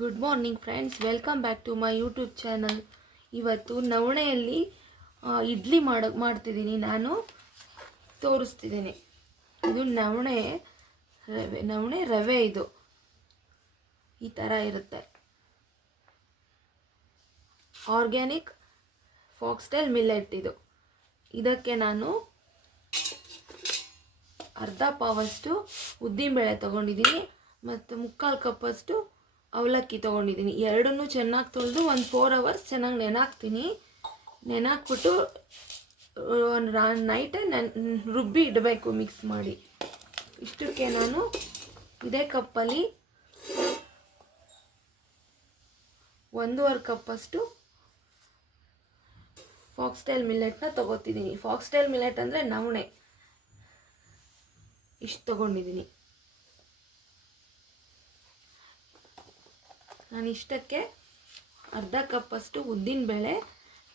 Good morning friends welcome back to my YouTube channel ಇವತ್ತು ನವಣೆಯಲ್ಲಿ ಇಡ್ಲಿ ಮಾಡ, ಮಾಡ್ತಿದ್ದೀನಿ. ನಾನು ತೋರಿಸ್ತಿದ್ದೀನಿ. ಇದು ನವಣೆ ರವೆ ನವಣೆ ರವೆ ಇದು. ಈ ಥರ ಇರುತ್ತೆ. ಆರ್ಗ್ಯಾನಿಕ್ ಫಾಕ್ಸ್ಟೈಲ್ ಮಿಲ್ಲೆಟ್ ಇದು. ಇದಕ್ಕೆ ನಾನು ಅರ್ಧ ಪಾವಷ್ಟು ಉದ್ದಿನಬೇಳೆ ತೊಗೊಂಡಿದ್ದೀನಿ. ಮತ್ತು ಮುಕ್ಕಾಲು ಕಪ್ಪಷ್ಟು ಅವಲಕ್ಕಿ ತೊಗೊಂಡಿದ್ದೀನಿ. ಎರಡನ್ನೂ ಚೆನ್ನಾಗಿ ತೊಳೆದು ಒಂದು ಫೋರ್ ಅವರ್ಸ್ ಚೆನ್ನಾಗಿ ನೆನಾಕ್ತೀನಿ. ನೆನಾಕ್ಬಿಟ್ಟು ಒಂದು ರಾ ನೈಟೇ ನೆನ್, ರುಬ್ಬಿ ಇಡಬೇಕು ಮಿಕ್ಸ್ ಮಾಡಿ. ಇಷ್ಟಕ್ಕೆ ನಾನು ಇದೇ ಕಪ್ಪಲ್ಲಿ ಒಂದೂವರೆ ಕಪ್ಪಷ್ಟು ಫಾಕ್ಸ್ಟೈಲ್ ಮಿಲ್ಲೆಟ್ನ ತೊಗೋತಿದ್ದೀನಿ. ಫಾಕ್ಸ್ಟೈಲ್ ಮಿಲೆಟ್ ಅಂದರೆ ನವಣೆ. ಇಷ್ಟು ತೊಗೊಂಡಿದ್ದೀನಿ. ನಾನು ಇಷ್ಟಕ್ಕೆ ಅರ್ಧ ಕಪ್ಪಷ್ಟು ಉದ್ದಿನಬೇಳೆ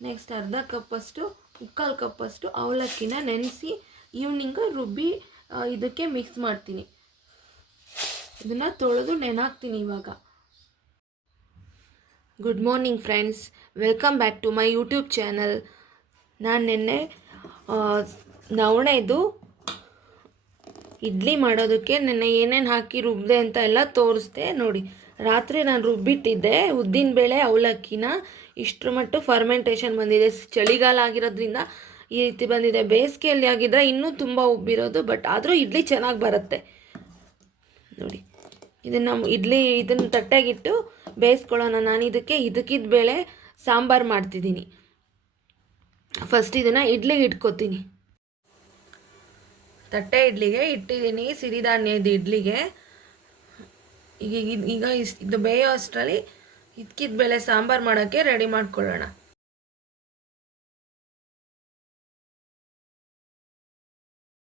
ನೆಕ್ಸ್ಟ್ ಅರ್ಧ ಕಪ್ಪಷ್ಟು ಉಕ್ಕಾಲು ಕಪ್ಪಷ್ಟು ಅವಲಕ್ಕಿನ ನೆನೆಸಿ ಈವ್ನಿಂಗು ರುಬ್ಬಿ ಇದಕ್ಕೆ ಮಿಕ್ಸ್ ಮಾಡ್ತೀನಿ. ಇದನ್ನು ತೊಳೆದು ನೆನಾಕ್ತೀನಿ ಇವಾಗ. Good morning friends welcome back to my YouTube channel ನಾನು ನಿನ್ನೆ ನವಣೆದು ಇಡ್ಲಿ ಮಾಡೋದಕ್ಕೆ ನೆನ್ನೆ ಏನೇನು ಹಾಕಿ ರುಬ್ಬಿದೆ ಅಂತ ಎಲ್ಲ ತೋರಿಸ್ದೆ ನೋಡಿ. ರಾತ್ರಿ ನಾನು ರುಬ್ಬಿಟ್ಟಿದ್ದೆ ಉದ್ದಿನಬೇಳೆ ಅವಲಕ್ಕಿನ. ಇಷ್ಟರ ಮಟ್ಟು ಫರ್ಮೆಂಟೇಷನ್ ಬಂದಿದೆ. ಚಳಿಗಾಲ ಆಗಿರೋದ್ರಿಂದ ಈ ರೀತಿ ಬಂದಿದೆ. ಬೇಸಿಗೆಯಲ್ಲಿ ಆಗಿದ್ರೆ ಇನ್ನೂ ತುಂಬ ಉಬ್ಬಿರೋದು ಬಟ್ ಆದರೂ ಇಡ್ಲಿ ಚೆನ್ನಾಗಿ ಬರುತ್ತೆ. ನೋಡಿ, ಇದನ್ನು ಇಡ್ಲಿ ಇದನ್ನು ತಟ್ಟೆಗಿಟ್ಟು ಬೇಯಿಸ್ಕೊಳ್ಳೋಣ. ನಾನು ಇದಕ್ಕೆ ಇದಕ್ಕಿದ್ದ ಬೇಳೆ ಸಾಂಬಾರು ಮಾಡ್ತಿದ್ದೀನಿ. ಫಸ್ಟ್ ಇದನ್ನು ಇಡ್ಲಿಗೆ ಇಟ್ಕೋತೀನಿ. ತಟ್ಟೆ ಇಡ್ಲಿಗೆ ಇಟ್ಟಿದ್ದೀನಿ, ಸಿರಿಧಾನ್ಯದ ಇಡ್ಲಿಗೆ. ಈಗ ಈಗ ಇದು ಬೇಯೋ ಅಷ್ಟರಲ್ಲಿ ಇದ್ಕಿದ ಬೇಳೆ ಸಾಂಬಾರು ಮಾಡೋಕ್ಕೆ ರೆಡಿ ಮಾಡ್ಕೊಳ್ಳೋಣ.